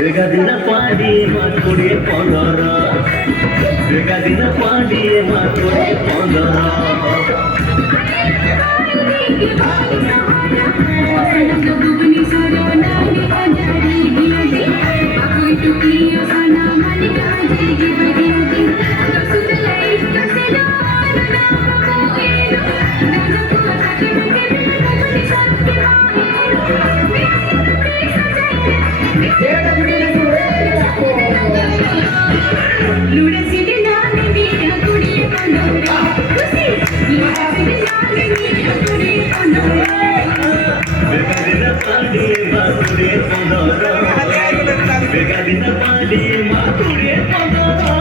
Begadina padi maturi pondora, begadina padi maturi pondora. Begadina padi maturi pondora.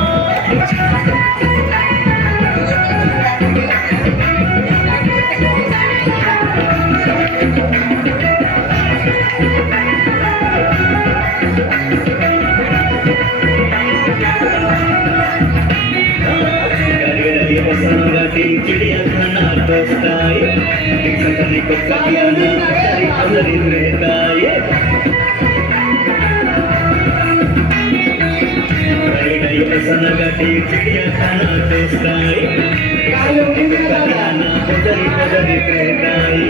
चिड़िया खाना दोस्ताई सकनी को कलियाना तारी अंदर रहता ये गई पसंद गटी चिड़िया खाना दोस्ताई कलियाना उधरी उधरी रहता ये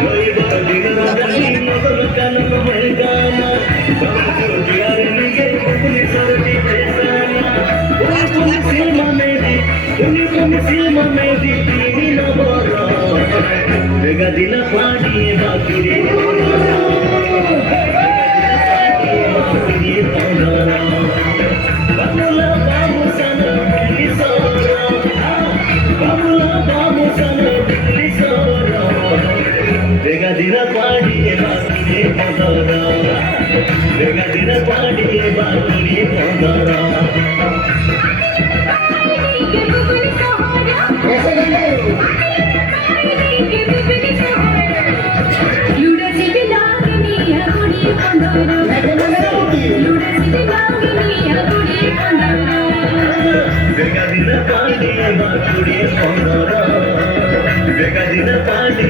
कोई बोली ना गली मगर कान को मरगाना बाबू यार निगे अपनी सरदी पेशाना उन्हीं सिल्मा में दी तीनी न बोरा बेगादिना पानी बाकी Bamula bamu sana lisora, bamula bamu sana lisora. Begadina padi baaki pondora, begadina padi baaki pondora. Begadina padi baaki pondora, begadina padi